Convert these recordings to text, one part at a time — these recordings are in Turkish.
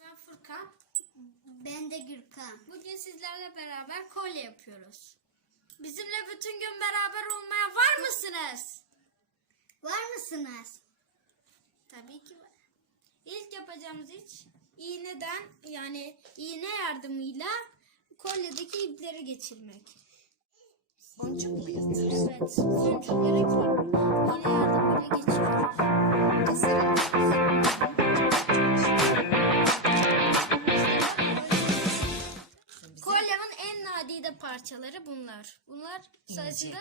Ben Furkan. Ben de Gürkan. Bugün sizlerle beraber kolye yapıyoruz. Bizimle bütün gün beraber olmaya var mısınız? Var mısınız? Tabii ki var. İlk yapacağımız iş iğneden yani iğne yardımıyla kolyedeki ipleri geçirmek. Boncuk mu yapıyoruz? Evet, boncukları iğne yardımıyla geçiriyoruz. Keserek. Kolyenin en nadide parçaları bunlar. Bunlar sayesinde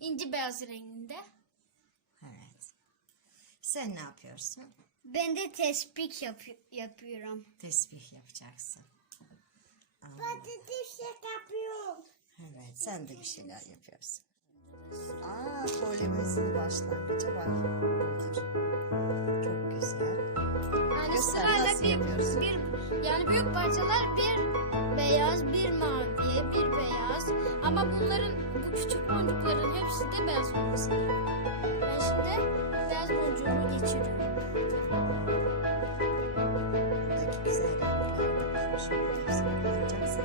inci beyaz renginde. Evet. Sen ne yapıyorsun? Ben de tespih yapı- yapıyorum. Tesbih yapacaksın. Patates yapıyorum. Evet, sen de bir şeyler yapıyorsun. Aa, kolyemizin başlangıcı var. Çok güzel. Yani Göster, nasıl bir, yapıyorsun? bir yani büyük parçalar bir beyaz, bir mavi, bir beyaz. Ama bunların bu küçük boncukların hepsi de beyaz olması gerekiyor. Ben şimdi beyaz boncuğumu geçiriyorum. Buradaki güzel renkler de karışık. Hepsini kullanacaksın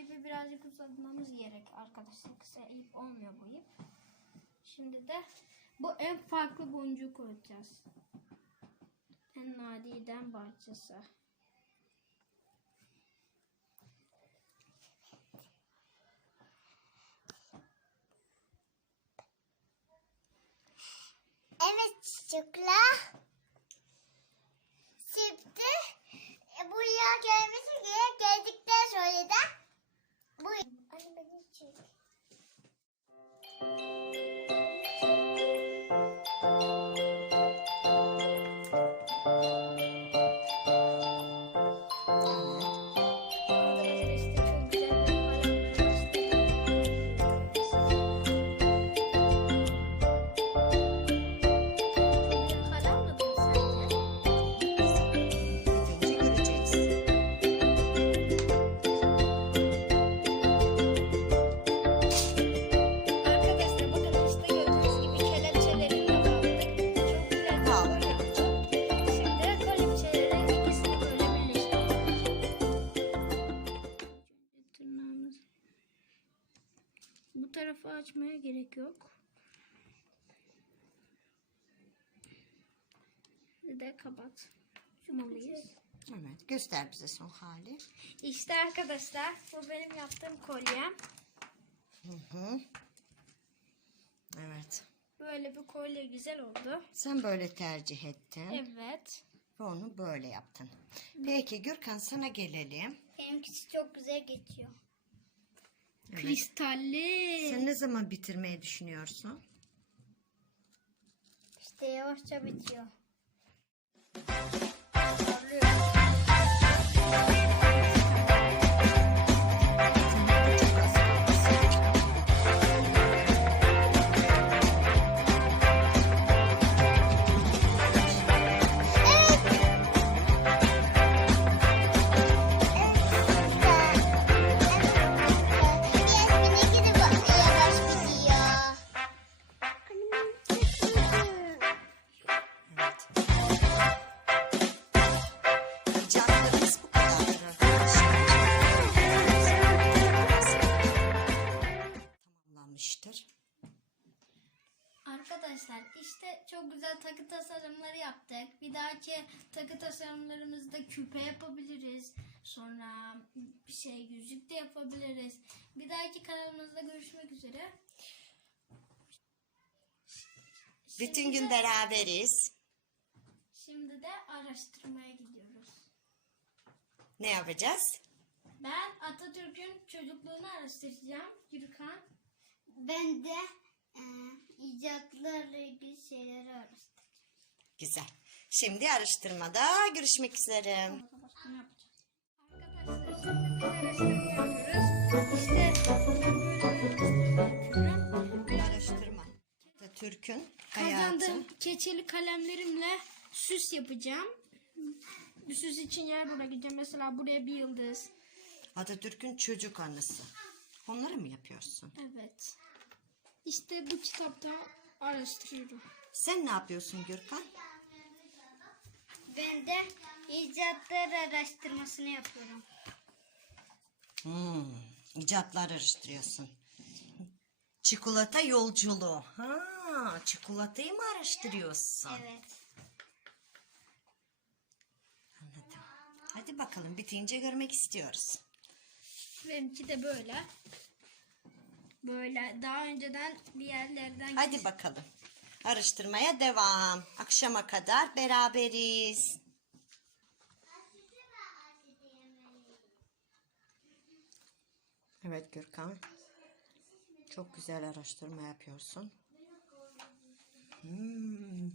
İpi birazcık uzatmamız gerek arkadaşlar. Kısa ip olmuyor bu ip. Şimdi de bu en farklı boncuğu koyacağız. En nadiden parçası. Evet çocuklar. Şimdi e, buraya gelmesi gerek. Geldikten sonra da bu... Anne açmaya gerek yok. Bir de kapat. Şumalıyız. Evet, göster bize son hali. İşte arkadaşlar bu benim yaptığım kolyem. Hı hı. Evet. Böyle bir kolye güzel oldu. Sen böyle tercih ettin Evet. ve onu böyle yaptın. Peki Gürkan sana gelelim. Benimkisi çok güzel geçiyor. Evet. Kristalli. Sen ne zaman bitirmeyi düşünüyorsun? İşte yavaşça bitiyor. Arkadaşlar işte çok güzel takı tasarımları yaptık. Bir dahaki takı tasarımlarımızda küpe yapabiliriz. Sonra bir şey yüzük de yapabiliriz. Bir dahaki kanalımızda görüşmek üzere. Bütün Şimdi gün de- beraberiz. Şimdi de araştırmaya gidiyoruz. Ne yapacağız? Ben Atatürk'ün çocukluğunu araştıracağım. Gürkan. Ben de e, icatlarla ilgili şeyleri araştırdım. Güzel. Şimdi araştırmada görüşmek üzere. Ne araştırma. Atatürk'ün hayatı. Kazandığım keçeli kalemlerimle süs yapacağım. Bir süs için yer bırakacağım. Mesela buraya bir yıldız. Atatürk'ün çocuk anısı. Onları mı yapıyorsun? Evet. İşte bu kitapta araştırıyorum. Sen ne yapıyorsun Gürkan? Ben de icatlar araştırmasını yapıyorum. Hmm, icatlar araştırıyorsun. Çikolata yolculuğu. Ha, çikolatayı mı araştırıyorsun? Evet. Anladım. Hadi bakalım bitince görmek istiyoruz. Benimki de böyle. Böyle daha önceden bir yerlerden Hadi bakalım. Araştırmaya devam. Akşama kadar beraberiz. Evet Gürkan. Çok güzel araştırma yapıyorsun. Hmm.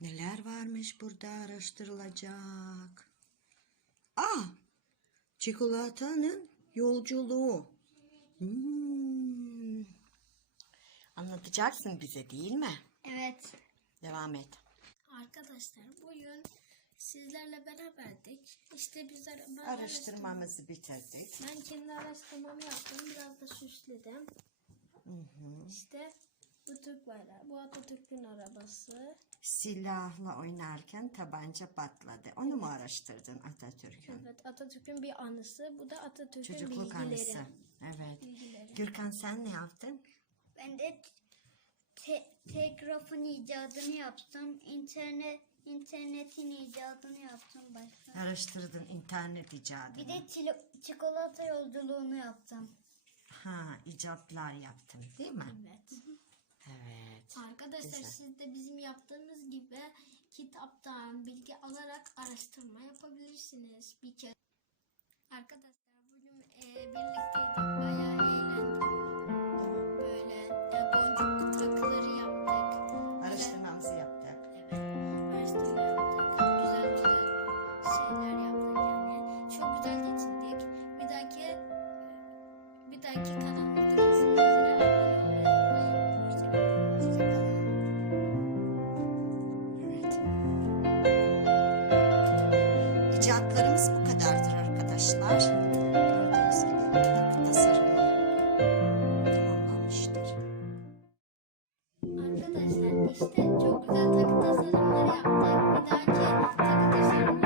Neler varmış burada araştırılacak. Ah! Çikolatanın yolculuğu. Hmm. Anlatacaksın bize değil mi? Evet. Devam et. Arkadaşlar bugün sizlerle beraberdik. İşte biz ara- ben Araştırmamızı bitirdik. Ben kendi araştırmamı yaptım. Biraz da süsledim. İşte bu Türk bayrağı. Bu Atatürk'ün arabası. Silahla oynarken tabanca patladı. Onu mu araştırdın Atatürk'ün? Evet Atatürk'ün bir anısı. Bu da Atatürk'ün Çocukluk bilgileri. anısı. Evet. Bilgileri. Gürkan sen ne yaptın? Ben de te- telgrafın icadını yaptım. İnternet internetin icadını yaptım başka. Araştırdın internet icadını. Bir de çikolata yolculuğunu yaptım. Ha, icatlar yaptın değil mi? Evet. Evet. Arkadaşlar Güzel. siz de bizim yaptığımız gibi kitaptan bilgi alarak araştırma yapabilirsiniz. Bir kere. Arkadaşlar bugün e, birlikteydik. Arkadaşlar işte çok güzel takı tasarımları yaptık. Bir dahaki takı tasarımı